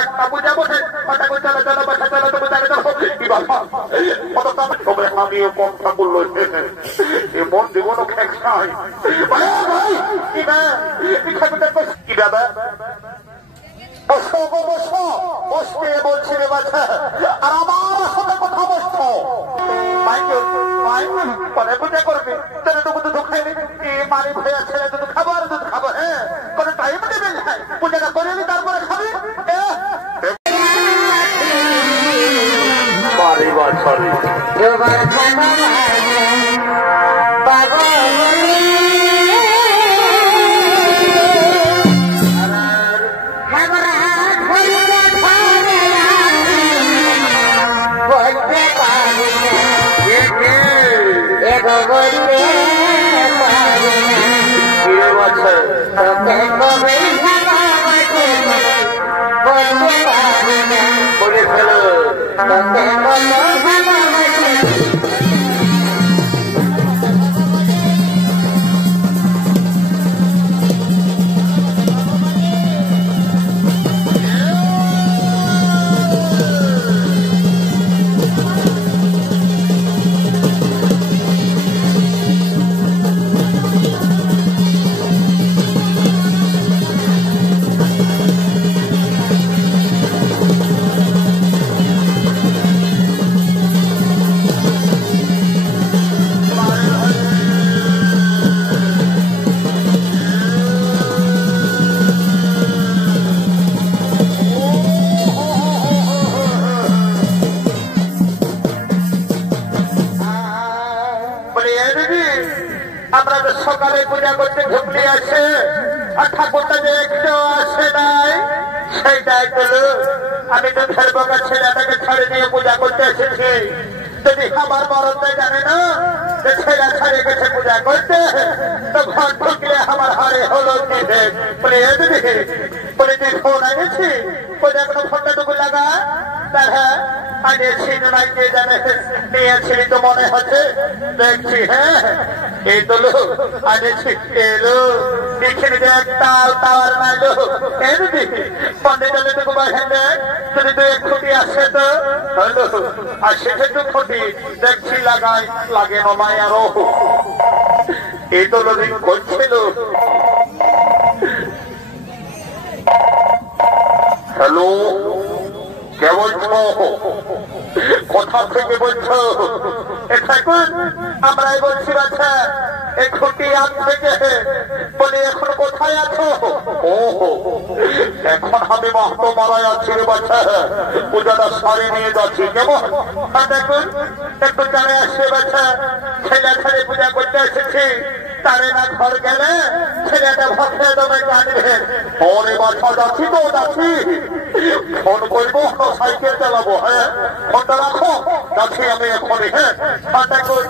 একটা পূজা বসে চলো চলো বাসা চলো তুমি জানে দেখো কি বাবা তবে আমিও কম ঠাকুর লই মন জীবনও খেক নাই কি বাবা বসো গো বসো বসতে বলছি রে বাচ্চা আর আমার সাথে কথা বসছো পরে পূজা করবে তাহলে তো দুধ খাইলে মারি ভয়া ছেলে দুধ খাবো আর দুধ খাবো হ্যাঁ কোনো টাইম দেবে না পূজাটা করে নি তারপরে খাবি বাড়ি বাছারি সকালে পূজা করতে ঢুকলি আছে আর ঠাকুরটা যে একটু আসে নাই সেইটাই বলো আমি তো ফেরবকা ছেলেটাকে ছাড়ে দিয়ে পূজা করতে এসেছি যদি আমার মরণটা জানে না যে ছেলে ছাড়িয়ে গেছে পূজা করতে তো ঘর ঢুকলে আমার হারে হলো কি বলে দিদি বলে তুই ফোন আনেছি পূজা কোনো ফোনটা টুকু লাগা তার হ্যাঁ আনিয়েছি নাই কে জানে নিয়েছিলি তো মনে হচ্ছে দেখছি হ্যাঁ এই তো লোক আনিয়েছি এলো দেখে নিতে একটা তাওয়ার নাইলো এই দিদি পন্ডিত টুকু বাসেন যদি তুই এক খুঁটি আসে তো হলো আর সেটা তো খুঁটি দেখছি লাগাই লাগে নমায় আরো এই তো লোক করছিল হ্যালো কে বলছো কোথা থেকে বলছো আমরাই বলছি বাচ্চা এই খুঁটি আগ থেকে বলে এখন কোথায় আছো ও এখন আমি মাহাতো মারাই আছি রে বাচ্চা পূজাটা সারি নিয়ে যাচ্ছি কেমন দেখুন একটু জানে আসছে বাচ্চা ছেলে ছেলে পূজা করতে এসেছি তারে না ঘর গেলে ছেলেটা ভাবলে তবে জানবে ওরে বাচ্চা যাচ্ছি তো যাচ্ছি ফোন করবো সাইকেল চালাবো হ্যাঁ ফোনটা রাখো যাচ্ছি আমি এখনই হ্যাঁ দেখুন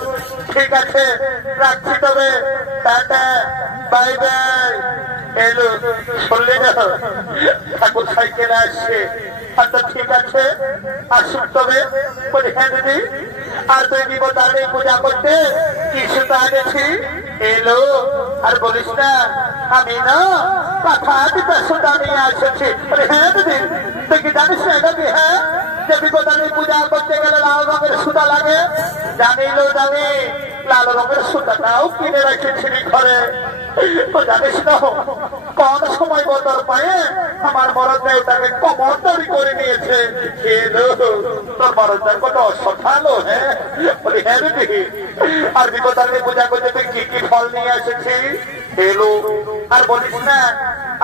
ঠিক আছে রাখছি তবে টাটা বাই বাই এলো শুনলে না ঠাকুর সাইকেলে আসছে আচ্ছা ঠিক আছে আসুন তবে বলি হ্যাঁ দিদি আর তুই বিপদারে পূজা করতে কিছুটা এনেছি এলো আর বলিস না আমি না কথা দিতে সুতা নিয়ে এসেছি বলে হ্যাঁ দিদি তুই কি জানিস না এটা কি হ্যাঁ যে বিপদারে পূজা করতে গেলে লাল রঙের সুতা লাগে জানিলো জানি লাল রঙের সুতাটাও কিনে রেখেছিলি ঘরে তো জানিস না কোন সময় বদর পায়ে আমার মরদ দেবতাকে কমরদারি করে নিয়েছে তোর মরদার কত অসঠালো হ্যাঁ বলি হ্যাঁ দিদি আর বিপদারে পূজা করতে তুই কি কি ফল নিয়ে এসেছি এলো আর বলিস না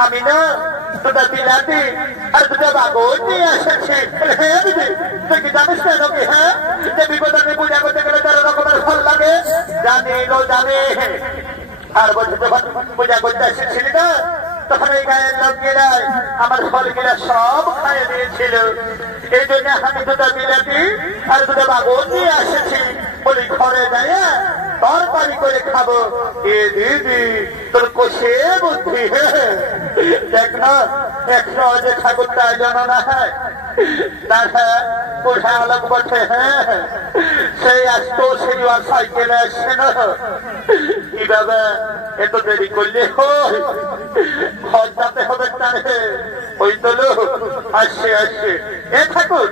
আমি না দুটা বিলাতি আর দুটা বাগজ নিয়ে এসেছি হ্যাঁ দিদি তুই কি জানিস না নাকি হ্যাঁ যে বিপদারে পূজা করতে গেলে 13 রকমের ফল লাগে জানি লো জানি আর বলছে যখন পূজা করতে এসেছিলি না তখন এই গায়ের লোকেরা আমার ফলগুলা সব খাইয়ে দিয়েছিল এই জন্য আমি দুটা বিলাতি আর দুটা বাগজ নিয়ে এসেছি বলি ঘরে যায় তরকারি করে খাবো এ দিদি তোর কষে বুদ্ধি দেখ না এখনো যে ঠাকুরটা যেন না হয় কোঠা আলোক বসে হ্যাঁ সেই আসতো সেই সাইকেলে আসছে না কি বাবা এত দেরি করলে ঘর যাতে হবে না রে ওই তো লোক আসছে আসছে এ ঠাকুর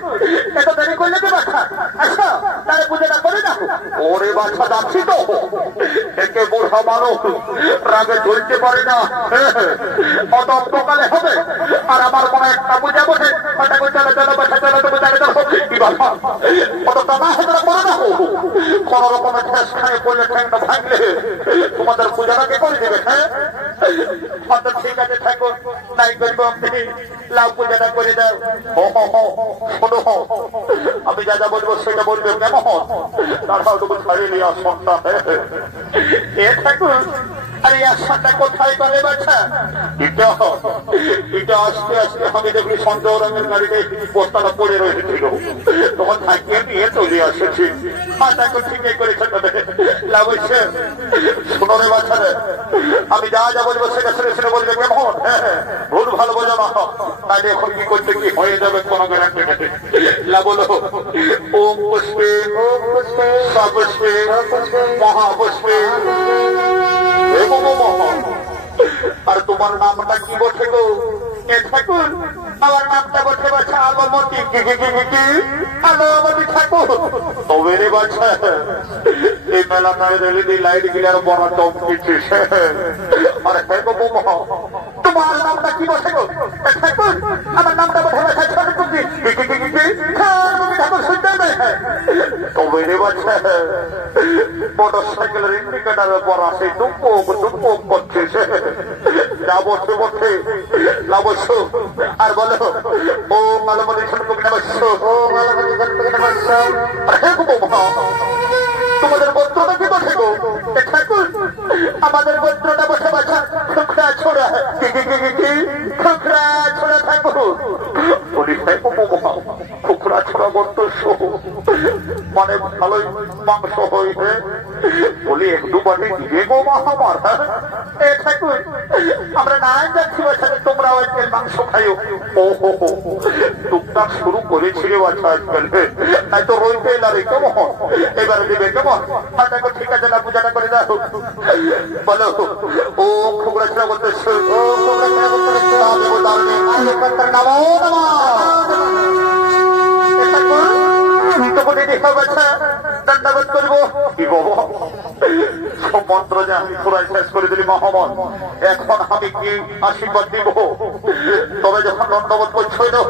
এত দেরি করলে কি বাছা আচ্ছা তাহলে পুজোটা করে না ওরে বাছা যাচ্ছি তো একে বুড়া মানুষ রাগে ধরতে পারে না অত অন্তকালে হবে আর আমার মনে একটা পূজা বসে ঠাকুর চলে চলো বাছা চলো তুমি চলে চলো কি বাবা অত টানা হেতরা করে না কোন রকমের ঠেস খায় পড়লে ঠ্যাংটা ভাঙলে তোমাদের পূজাটা কে করে দেবে হ্যাঁ ঠিক আছে ঠাকুর নাই করবো আপনি লাভ পূজাটা করে দাও শোনো আমি যা যা বলবো সেটা বলবে কেমন তারাও তুমি ছাড়িয়ে নিয়ে আসনটা এ ঠাকুর আরে আসনটা কোথায় পারে বাচ্চা এটা আস্তে আস্তে আমি দেখি সঞ্জয় রঙের গাড়িতে বস্তাটা পড়ে রয়েছিল তখন থাকিয়ে নিয়ে চলে আসেছি ঠাকুর ঠিকই করেছে লাভ হচ্ছে শোনো রে বাচ্চা আমি যা যা বলবো সেটা শুনে শুনে বলবে কেমন ভুল ভালো বোঝো না তাহলে এখন কি করতে কি হয়ে যাবে কোনো গ্যারান্টি নেই লাভ বলো ওম পুষ্পে সপুষ্পে মহাপুষ্পে আর তোমার নামটা কি বসে গো ঠাকুর আমার নামটা বসে বাছা আলমতি আলমতি ঠাকুর তবে রে বাছা এই মেলাটায় রেলি লাইট গিলে আর বড় চমকিছে আর হ্যাঁ গো তোমার নামটা কি বসে গো ঠাকুর আমার নামটা বসে বাছা ঠাকুর শুনতে তবে রে বাছা মোটর সাইকেলের ইন্ডিকেটারের পর আসে টুকপোক টুকপোক করছে যা বসে বসে লাবস্য আর বলো ও মালমতি তোমাদের গোত্রটা কি বসে গো ঠাকুর আমাদের গোত্রটা বসে বাছা খোকরা ছোড়া খোকরা ছোড়া ঠাকুর বলি খোকরা ছোড়া গোত্র মানে ভালোই মাংস হয়েছে বলি একটু বাটে দিবে গো মা আমার এ ঠাকুর আমরা না যাচ্ছি বাচ্চাদের তোমরাও আজকাল মাংস খাইও ও হো হো টুকটাক শুরু করেছিলে বাচ্চা আজকাল তাই তো রইতে এলারে কেমন এবারে দিবে কেমন ঠাকুর ঠিক আছে না পূজাটা করে দাও বলো ও খোকরা ছোড়া করতে ও খোকরা ছোড়া করতে নামো দণ্ডবোধ করবো কি বাবা সব মন্ত্র যে আমি পুরাই শেষ করে দিলি মহামন এখন আমি কি আশীর্বাদ দিব তবে যখন দণ্ডবোধ করছই দেব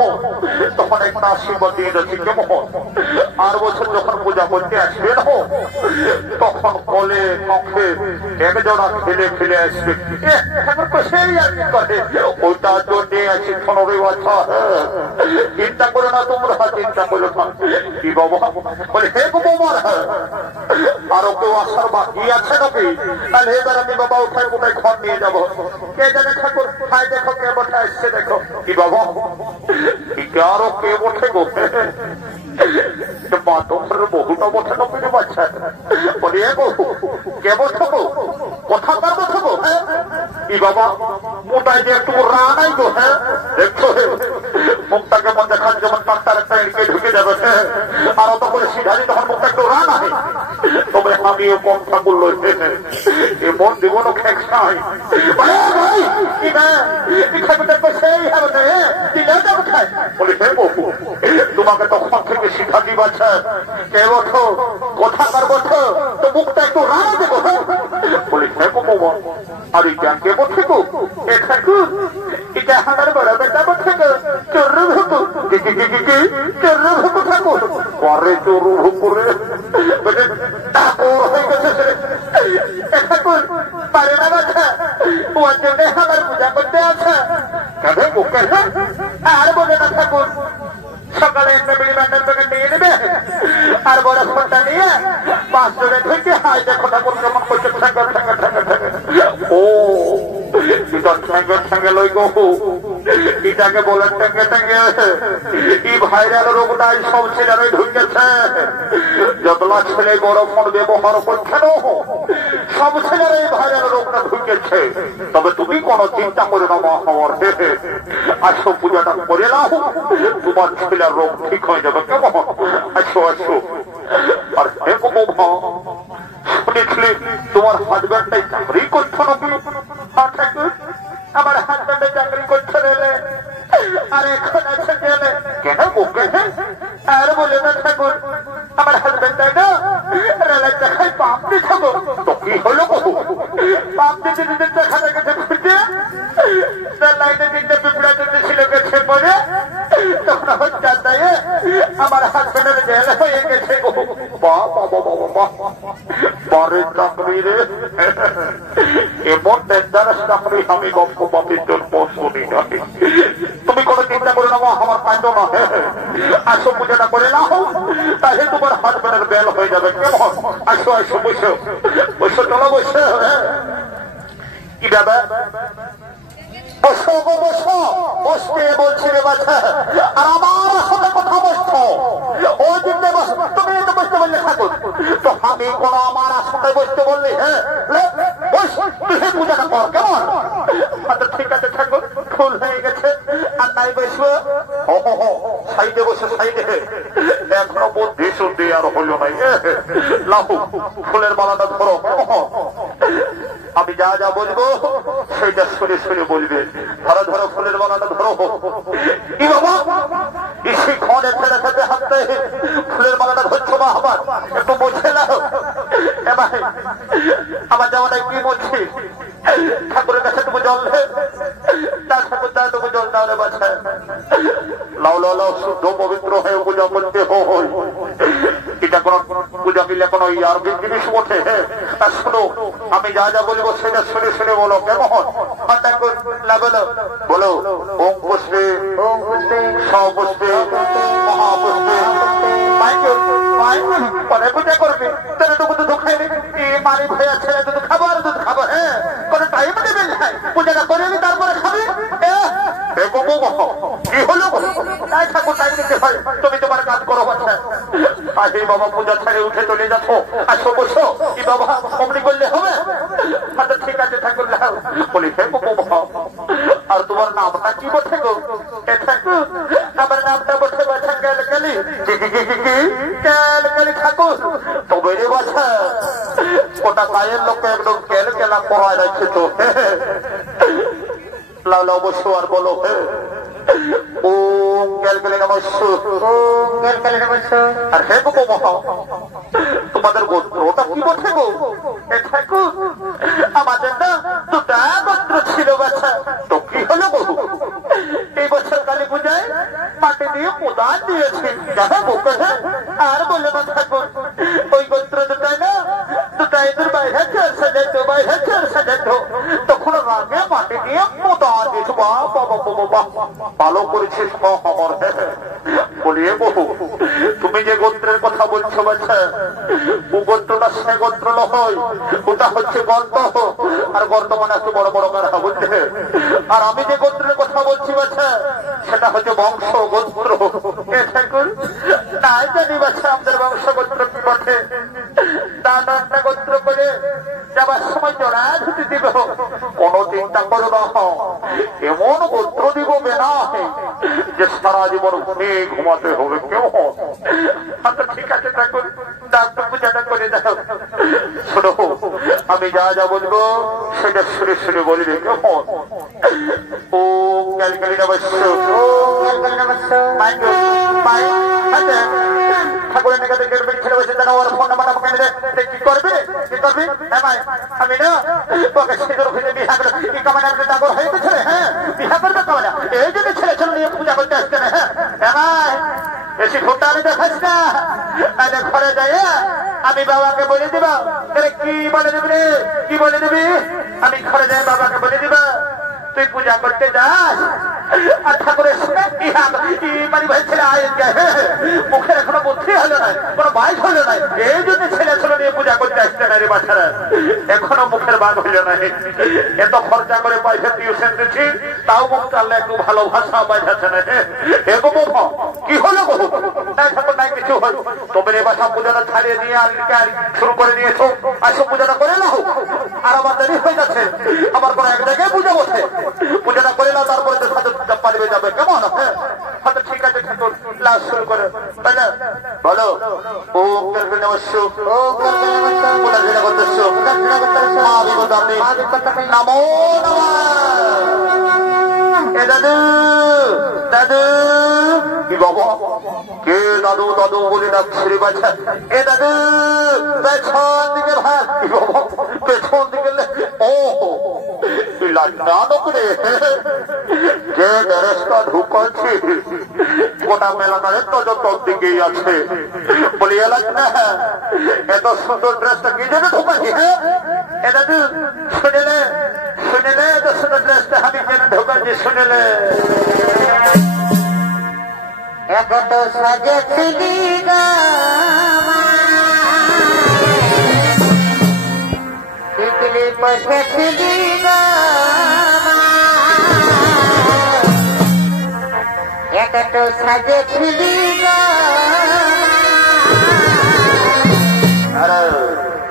তখন একটা আশীর্বাদ দিয়ে যাচ্ছি কেমন আর বছর যখন পূজা করতে আসবে না তখন কলে নখে একজনা খেলে ফেলে আসবে সেই আর কি করে ওইটার জন্য আছি শোনবে বাচ্চা চিন্তা করো না তোমরা চিন্তা করো না কি বাবা বলে হে গো বাবার আরো কেউ আসার বাকি আছে নাকি তাহলে এবার আমি বাবা উঠায় উঠায় ঘর নিয়ে যাবো কে জানে ঠাকুর খাই দেখো কে বসে আসছে দেখো কি বাবা আরো কে বসে গো মাতঙ্গের বহুটা বসে না পেরে বাচ্চা বলি কে বসো গো কোথাকার বসো গো কি বাবা মোটাই যে একটু রা নাই গো হ্যাঁ দেখছো মুখটাকে মন দেখান যেমন ডাক্তার একটা এদিকে ঢুকে যাবে আর অত করে সিধারি তখন মুখটা একটু রা নাই তবে আমিও কম ঠাকুর লইছে এ মন জীবনও খেক নাই তোমাকে তখন থেকে শিখা দিবাছে কে বছো কোথাকার বছো তো মুখটা একটু রানা দেবো বলি হ্যাঁ গো আর এটা কে বসে গো এ ঠাকুর এটা আমার বড় বেটা বসে গো চোর ভুকু চোর ভুকু ঠাকুর পরে চোর ভুকুরে ঠাকুর পারে না বাছা ওর জন্য আমার পূজা করতে আছে কাঁধে বুকে আর বলে না ঠাকুর সকালে একটা বিড়ি ব্যান্ডের প্যাকেট নিয়ে নেবে আর বড় ফোনটা নিয়ে 5 জনে ঢুকে হাই দেখো ঠাকুর কেমন করছে ঠেঙ্গে ঠেঙ্গে ঠেঙ্গে ঠেঙ্গে ও এটা ঠেঙ্গে ঠেঙ্গে লই গো এটাকে বলে ঠেঙ্গে ঠেঙ্গে এই ভাইরাল রোগটাই সব ছেলেরাই ঢুকেছে যতলা ছেলে বড় ফোন ব্যবহার করছে না সব ছেলেরা এই ভাইরাল রোগটা ঢুকেছে তবে তুমি কোনো চিন্তা করে না মা আমার আসো পূজাটা করে নাও তোমার ছেলের রোগ ঠিক হয়ে যাবে কেমন আসো আসো আর শুনেছিলি তোমার হাজব্যান্ডটাই চাকরি করছো নাকি আমার হাজব্যান্ডে চাকরি করছে রে আর এখন আছে গেলে কেন বুকে আর বলে না ঠাকুর আমার হাজবেন্ড তাই না রেলের দেখায় পাপ দিয়ে খাবো তো কি হলো পাপ দিতে দিতে দেখাতে গেছে ঘুরতে লাইনে তিনটে পিঁপড়া যদি ছিল গেছে পরে তখন হচ্ছে দায়ে আমার হাজবেন্ডের জেল হয়ে গেছে পরের চাকরি রে এমন ডেঞ্জারাস চাকরি আমি গল্প বাপির জন্য শুনি নাই তুমি কোনো চিন্তা করে নাও আমার কাণ্ড না আসো পূজাটা করে নাও তাহলে তোমার হাজবেন্ডের বেল হয়ে যাবে কেমন আসো আসো বসো বসো চলো বসো কি ব্যাপার বসো গো বসো বসতে বলছি রে বাচ্চা আর আমার সাথে কথা বসছো ওই দিনে তুমি তো বসতে বললে ঠাকুর তো আমি কোনো আমার সাথে বসতে বললি হ্যাঁ তুই পূজাটা কর কেমন আচ্ছা ঠিক আছে ঠাকুর ফুল হয়ে গেছে আর নাই বসবো সাইডে বসে সাইডে এখনো বুদ্ধি শুদ্ধি আর হলো নাই লাহু ফুলের মালাটা ধরো আমি যা যা বলবো সেইটা শুনে শুনে বলবে ধরো ধরো ফুলের মালাটা ধরো কি বাবা ইসি ক্ষণে ফেলে ফেলে হাতে ফুলের মালাটা ধরছো মা আমার একটু বুঝে নাও এবার আমার যাওয়াটা কি বলছি ঠাকুরের কাছে তুমি জল ঠাকুর তা তুমি জল দাও রে বাছা লাউ লাউ লাউ শুদ্ধ পবিত্র হয়ে পূজা করতে হয় এটা কোন পূজা মিলে কোন ইয়ার জিনিস ওঠে আর শোনো আমি যা যা বলবো সেটা শুনে শুনে বলো কেমন বলো ওম পুষ্পে সপুষ্পে মহাপুষ্পে পরে পূজা করবি তাহলে তো দুধ খাইনি মারি ভাইয়া ছেলে দুধ খাবো আর দুধ খাবো হ্যাঁ কোনো টাইম দেবে না পূজাটা করে নি তারপরে খাবি কি হলো তাই ঠাকুর টাইম দিতে হয় তুমি তোমার কাজ করো বাচ্চা আজ এই বাবা পূজা ছেড়ে উঠে চলে যাচ্ছ আসো বসো কি বাবা অমনি করলে হবে আচ্ছা ঠিক আছে ঠাকুর বলি হে আর তোমার নামটা কি বসে গো ঠাকুর আমার নামটা বসে বাছা গেল গেলি গেল গেলি ঠাকুর তবে রে বাছা ওটা গায়ের লোককে একদম কেল কেলা করায় রাখছে তো লাউ লাউ বসো আর বলো ওম গেল গেলে নমস্য ওম গেল গেলে নমস্য আর হে গো তোমাদের গোত্রটা কি বসে গো ঠাকুর আমাদের না দুটা গোত্র ছিল বাচ্চা তো কি হলো গো এই বছর কালী পূজায় মাটি দিয়ে প্রদান দিয়েছি যাহা বুকে আর বলে না ঠাকুর ওই গোত্র দুটাই না দুটা ইঁদুর বাইরে চার সাজাইতো বাইরে চার সাজাইতো তখন রাগে মাটি দিয়ে প্রদান দিয়েছো বাবা ভালো করেছিস আমার বলিয়ে বহু তুমি যে গোত্রের কথা বলছো বাচ্চা ও গোত্রটা সে গোত্র নয় ওটা হচ্ছে গর্ত আর গর্ত মানে হচ্ছে বড় বড় গাড়া বুঝলে আর আমি যে গোত্রের কথা বলছি বাচ্চা সেটা হচ্ছে বংশ গোত্র ঠাকুর তাই জানি বাচ্চা আমাদের বংশ গোত্র কি বটে দাদা গোত্র করে যাবার সময় জড়া ধুতে দিব কোনো চিন্তা করো না এমন গোত্র দিব বেনা যে সারা জীবন ঘুমিয়ে ঘুমাতে হবে কেউ আচ্ছা ঠিক আছে ঠাকুর ডাক্তার পূজাটা করে দাও শোনো আমি যা যা বলবো সেটা শুনে শুনে বলবে কেমন ও ক্যালকালি নমস্য ঠাকুরের নিকাতে ছেড়ে বসে দেন ওর ফোন নাম্বার আমাকে কি করবে কি করবি আমি না তোকে সিঁদুর খুঁজে বিহা করে এই কামানে একটা ডাগর হয়ে গেছে হ্যাঁ বিহা করবে কামানা এই জন্য ছেলে ছেলে নিয়ে পূজা করতে আসছে না হ্যাঁ বেশি ফোনটা আমি দেখাচ্ছি না তাহলে ঘরে যাই আমি বাবাকে বলে দিব কি বলে দিবি রে কি বলে দিবি আমি ঘরে যাই বাবাকে বলে দিব তুই পূজা করতে যাস আর ঠাকুরের বাড়ি ভাই ছেলে আয় মুখের এখনো বুদ্ধি হলো না কোনো বাইক হলো না এই জন্য ছেলে ছেলে নিয়ে পূজা করতে আসছে না রে বাচ্চারা এখনো মুখের বাঘ হইল না এত খরচা করে পয়সা টিউশন দিচ্ছি তাও মুখ চাললে একটু ভালো ভাষা পাইছে না এরকম কি হলো নাই ঠাকুর নাই কিছু হল তবে এ বাসা পূজাটা ছাড়িয়ে দিয়ে আর শুরু করে দিয়েছো আসো পূজাটা করে নাও আর আমার দেরি হয়ে যাচ্ছে আমার কোনো এক জায়গায় পূজা বসে পূজাটা করে নাও তারপরে পারবে যাবে কেমন হয়তো ঠিক আছে ঠাকুর ক্লাস শুরু করে তাই না বলো ওম গেল নমস্য ওম গেল নমস্য নমো নমঃ দাদু দাদু কি বাবা কে দাদু দাদু বলে ডাকছে রে বাচ্চা এ দাদু পেছন দিকে ভাগ কি বাবা পেছন দিকে ও করে যে ড্রেসটা ঢুকাচ্ছে গোটা মেলাটার নজর তোর দিকেই আছে বলি এলাক না এত সুন্দর ড্রেসটা কি জন্য ঢুকাচ্ছি হ্যাঁ এ দাদু শুনেলে শুনেলে এত সুন্দর ড্রেসটা আমি কেন ঢুকাচ্ছি শুনেলে একত সাজেছিলি গিলি পথেছিলি একত সাজেছিলি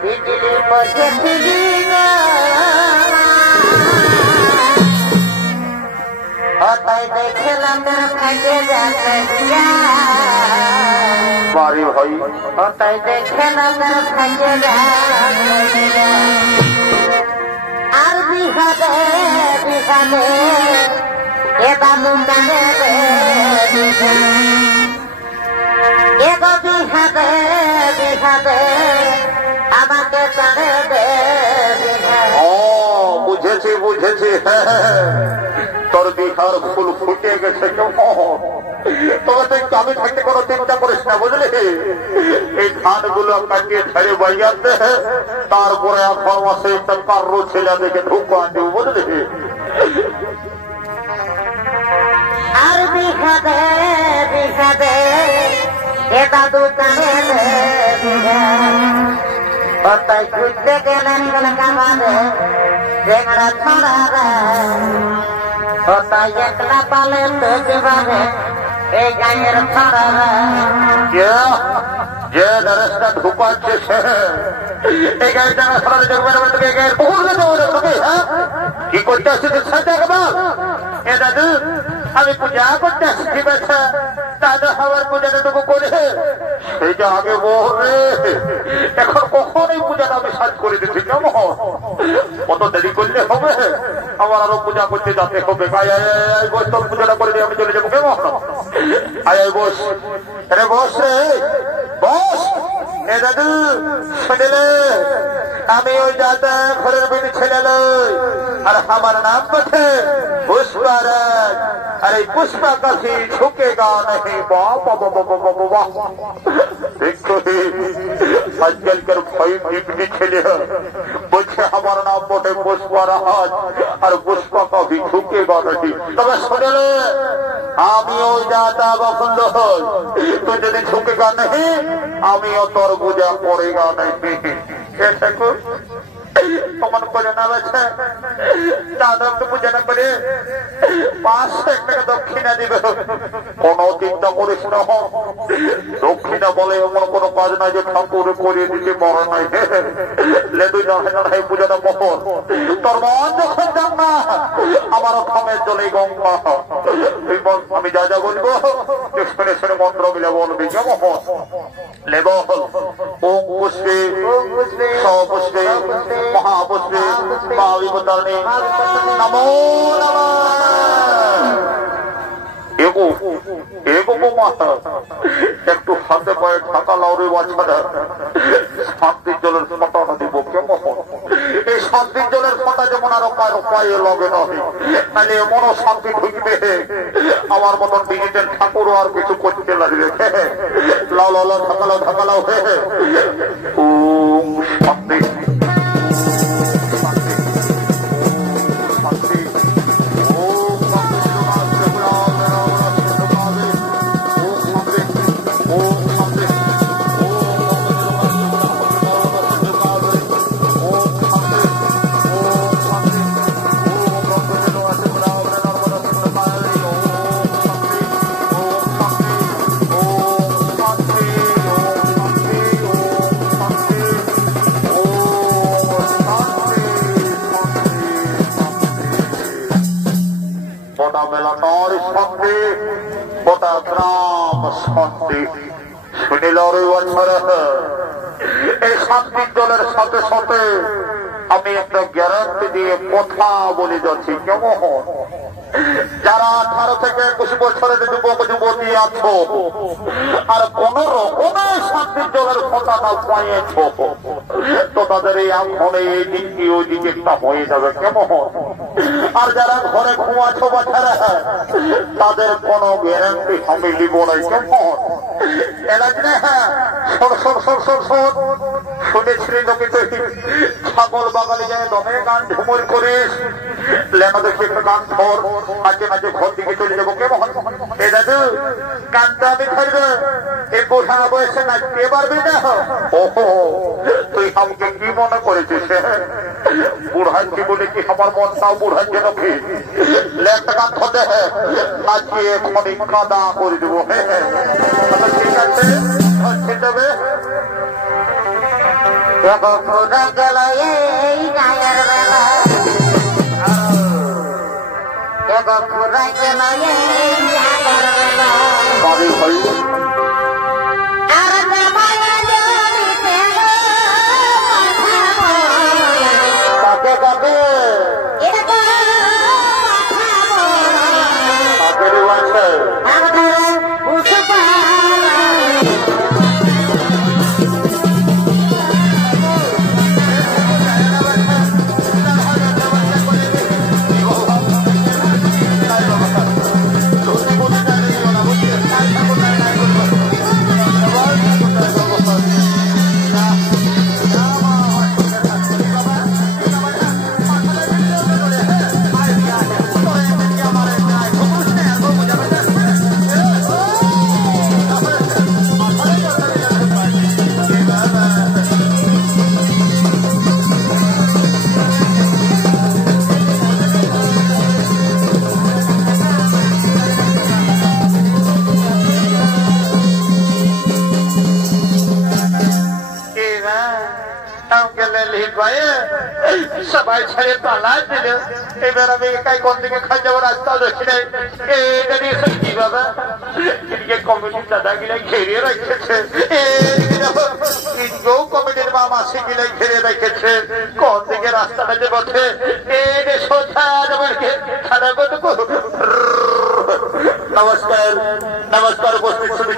গিলি পথেছিলি তাই দেখলাম ভাগে যাতে বাড়ি ভাই তাই দেখলাম ভাগে আর বিহাদে বিহাদে এ বাবু কানে এগো বিহাদে বিহাদে আমাকে কানে দে ও বুঝেছি বুঝেছি তোর বিহার ফুল ফুটে গেছে কেমন তবে তুই আমি থাকতে কোনো চিন্তা করিস না বুঝলি এই ধানগুলো কাটিয়ে ছেড়ে বাইয়াতে তারপরে এখন মাসে একটা কার্রো ছেলে দেখে ঢুকো আনবো বুঝলি আর বিহাদে বিহাদে এ দাদু কানে তাই খুঁজতে গেলেন কামারে দেখরা ছড়া তাই একলা পালে তো যেভাবে এই গায়ের ছড়া যে ড্রেসটা ঢুকাচ্ছে সে এই গাড়িটা সরাতে দেখবেন তোকে গায়ের বহু কি করতে আসছিস এ দাদু আমি পূজা করতে আসছি বেছা দাদা হওয়ার পূজাটাটুকু করে সেইটা আগে বলবে এখন কখনই পূজাটা আমি সাজ করে দিচ্ছি কেমন কত দেরি করলে হবে আমার আরো পূজা করতে যেতে হবে বস তোর পূজাটা করে দিয়ে আমি চলে যাবো কেমন আয় বস রে বস রে বস এ দাদু শুনলে আমি ওই দাদা ঘরের বেটি ছেলে আর আমার নাম বলছে পুষ্পারাজ আর এই পুষ্পা কাশি ঝুঁকেগা नहीं देखो आजकल भाई बिगड़ी खेले बच्चे हमारा नाम बोटे पुष्पाराज और पुष्पा का भी झुकेगा नहीं तब सुनले আমিও যাতা বসন্ত তুই যদি ঝুঁকেগা नहीं আমিও তোর পূজা করেগা नहीं দেখো কমন করে না বেছে দাদা তো পূজা না করে 500 টাকা দক্ষিণা দিবে কোনো চিন্তা করিস না দক্ষিণা বলে এমন কোনো কাজ নাই যে ঠাকুর করিয়ে দিতে পারে নাই লে তুই জানে না এই পূজাটা কখন তোর মন যখন যান না আমার খামের জলে গঙ্গা আমি যা যা বলবো শুনে শুনে মন্ত্র মিলে বলবি কেমন লে বল ওম পুষ্পে সপুষ্পে মহাপুষ্পে মহাবিভূতারণে নমো নমঃ এগো এগো মাতা একটু হাতে পায়ে ঢাকা লাউরে বাচ্চারা শান্তির জলের ফোঁটাটা দিব কেমন এই শান্তির জলের ফোঁটা যেমন আরো কারো পায়ে লগে নয় তাহলে এমনও শান্তি ঢুকবে আমার মতন ডিজিটাল ঠাকুরও আর কিছু করতে লাগবে লাউ লাউ লাউ ঢাকালাও ঢাকালাও ওম শান্তি মেলাটার শান্তি গোটা গ্রাম শান্তি শুনিল রে বছর এই শান্তির জলের সাথে সাথে আমি একটা গ্যারান্টি দিয়ে কথা বলে যাচ্ছি, কেমন? যারা 18 থেকে 21 বছরের যুবক যুবতী আছো আর কোন রকমের শান্তির জলের ফোঁটা পাইয়েছ, তো তাদের এই এখন এই দিকটি ওই দিকে একটা হয়ে যাবে, কেমন? আর যারা ঘরে ঘুমাছো বাচ্চারা, তাদের কোনো গ্যারান্টি আমি দিব না, কেমন? শুনেছিলি তোকে ছাগল বাগালে যায় দমে গান ঝুমুর করিস, লেনা দেখি একটা গান ধর, মাঝে মাঝে ঘর দিকে চলে যাবো, কেমন? এ দাদু গানটা আমি ধরবে, এই বোঝা বয়সে নাচতে পারবি না? ওহো, তুই আমাকে কি মনে করেছিস? বুড়াচ্ছি বলে কি আমার মনটাও বুড়াচ্ছে নাকি? একটা গান ধরতে নাচিয়ে এখনই কাদা করে দেবো। ঠিক আছে, ধরতে দেবে। গেল এই গায়ের বেলা, ঘুরে গেল এই গায়ের বেলা, আর জামাইয়া জড়িতে কাকে কাকে সবাই ছেড়ে পালা দিল। এবার আমি একাই কোন দিকে খাই যাবো, রাস্তা দেখি নাই। এটা নিয়ে কি বাবা, এদিকে কমিটির দাদা গিলা ঘেরিয়ে রেখেছে, কমিটির মা মাসি গিলা ঘিরে রেখেছে। কোন দিকে রাস্তাটা যে বসে সোজা নমস্কার নমস্কার, উপস্থিত শুধু